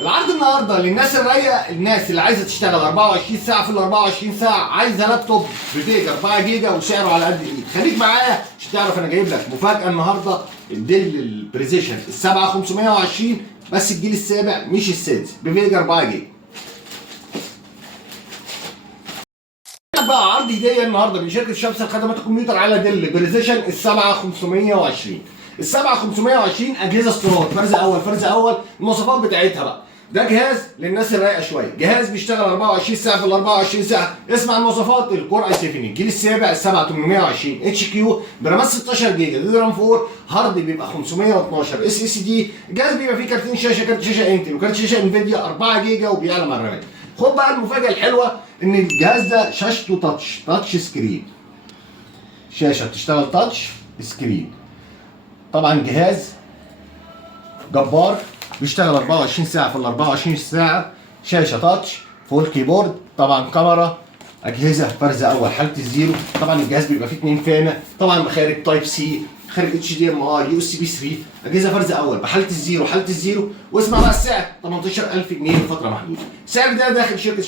العرض النهارده للناس الرايقه، الناس اللي عايزه تشتغل 24 ساعه في ال 24 ساعه، عايزه لابتوب بفيجا 4 جيجا وسعره على قد الايد. خليك معايا عشان تعرف انا جايب لك مفاجاه النهارده. الديل البريزيشن ال 7520 بس الجيل السابع مش السادس بفيجا 4 جيجا. بقى عرض هديه النهارده من شركه شمس لخدمات الكمبيوتر على ديل بريزيشن ال 7520. ال 7520 اجهزه استيراد فرز اول. المواصفات بتاعتها بقى، ده جهاز للناس الرايقه شويه، جهاز بيشتغل 24 ساعه في ال 24 ساعه. اسمع المواصفات: الكور اي 7 الجيل السابع ال 7820 اتش كيو برامات 16 جيجا دي رام 4، هارد بيبقى 512 اس اس دي. الجهاز بيبقى فيه كارتين شاشه، كارت شاشه انتل وكارت شاشه انفيديا 4 جيجا وبيعلى مع الرامات. خد بقى المفاجاه الحلوه ان الجهاز ده شاشته تاتش سكرين، شاشه بتشتغل تاتش سكرين. طبعا جهاز جبار بيشتغل 24 ساعه في ال 24 ساعه، شاشه تاتش، فول كيبورد، طبعا كاميرا، اجهزه فرز اول حاله الزيرو. طبعا الجهاز بيبقى فيه 2 فانه، طبعا مخارج تايب سي، خارج اتش دي ام اي، يو اس بي 3، اجهزه فرز اول بحاله الزيرو حاله الزيرو. واسمع بقى السعر: 18000 جنيه لفتره محدوده. السعر ده داخل شركه